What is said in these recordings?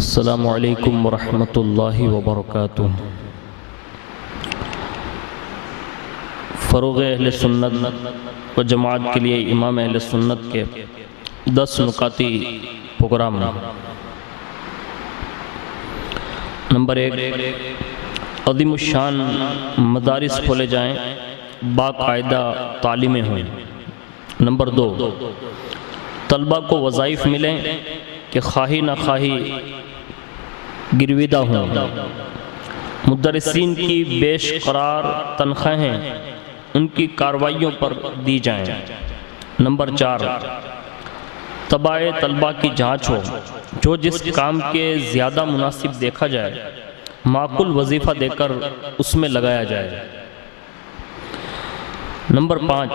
السلام علیکم ورحمۃ اللہ وبرکاتہ۔ فروغ اہل سنت و جماعت کے لیے امام اہل سنت کے 10 نکاتی پروگرام۔ نمبر 1، عظیم الشان مدارس کھولے جائیں، باقاعدہ تعلیمیں ہوں۔ نمبر 2، طلبہ کو وظائف ملیں کہ خواہی نہ خواہی گرویدہ ہوں۔ مدرسین کی بیش قرار تنخواہیں ان کی کارروائیوں پر دی جائیں۔ نمبر 4، تباہ طلبہ کی جانچ ہو، جو جس کام کے زیادہ مناسب دیکھا جائے معقول وظیفہ دے کر اس میں لگایا جائے۔ نمبر 5،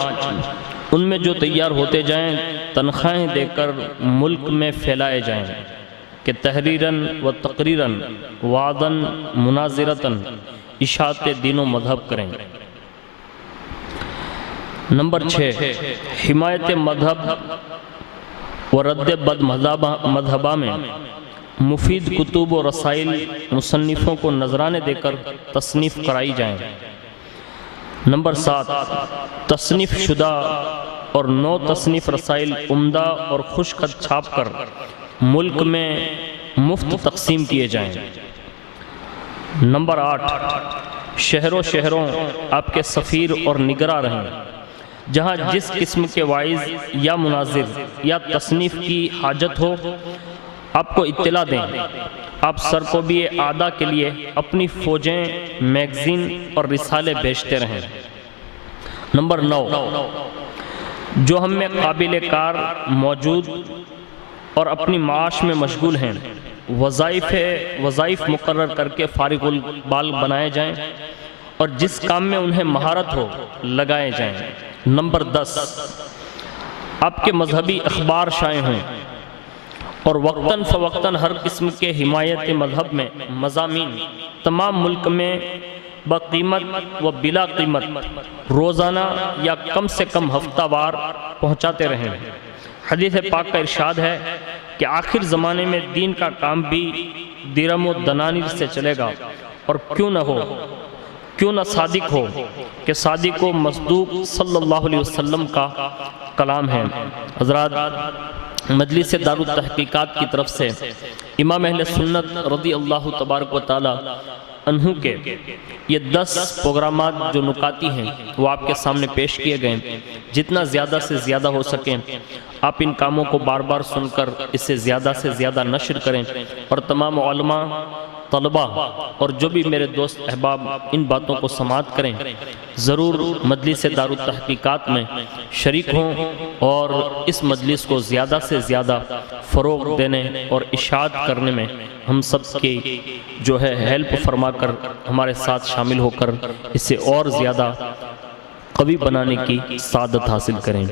ان میں جو تیار ہوتے جائیں تنخواہیں دے کر ملک میں پھیلائے جائیں کہ تحریراً و تقریراً وعداً مناظرتاً اشاعت دین و مذہب کریں۔ نمبر 6، حمایت مذہب و رد بد مذہبہ میں مفید کتب و رسائل مصنفوں کو نذرانے دے کر تصنیف کرائی جائیں۔ نمبر 7، تصنیف شدہ اور نو تصنیف رسائل عمدہ اور خوش خط چھاپ کر ملک میں مفت تقسیم کیے جائیں۔ نمبر 8، شہروں آپ کے سفیر اور نگراں رہیں، جہاں جس قسم کے واعظ یا مناظر یا تصنیف کی حاجت ہو آپ کو اطلاع دیں۔ آپ سرکوبی اعداء کے لیے اپنی فوجیں میگزین اور رسالے بھیجتے رہیں۔ نمبر 9، جو ہم میں قابل کار موجود اور اپنی معاش میں مشغول ہیں وظائف مقرر کر کے فارغ البال بنائے جائیں اور جس کام میں انہیں مہارت ہو لگائے جائیں۔ نمبر 10، آپ کے مذہبی اخبار شائع ہوں اور وقتاً فوقتاً ہر قسم کے حمایت مذہب میں مضامین تمام ملک میں بقیمت و بلا قیمت روزانہ یا کم سے کم ہفتہ وار پہنچاتے رہیں۔ حدیث پاک کا ارشاد ہے کہ آخر زمانے میں دین کا کام بھی درم و دنانیر سے چلے گا، اور کیوں نہ صادق ہو کہ صادق و مصدوق صلی اللہ علیہ وسلم کا کلام ہے۔ حضرات، مجلس دار التحقیقات کی طرف سے امام اہل سنت رضی اللہ تبارک و تعالی عنہ کے یہ 10 پروگرامات جو نکاتی ہیں وہ آپ کے سامنے پیش کیے گئے۔ جتنا زیادہ سے زیادہ ہو سکیں آپ ان کاموں کو بار بار سن کر اسے زیادہ سے زیادہ نشر کریں، اور تمام علماء، طلبہ اور جو بھی میرے دوست احباب ان باتوں کو سماعت کریں، ضرور مجلس دار التحقیقات میں شریک ہوں اور اس مجلس کو زیادہ سے زیادہ فروغ دینے اور اشاعت کرنے میں ہم سب کی جو ہے ہیلپ فرما کر ہمارے ساتھ شامل ہو کر اسے اور زیادہ قوی بنانے کی سعادت حاصل کریں۔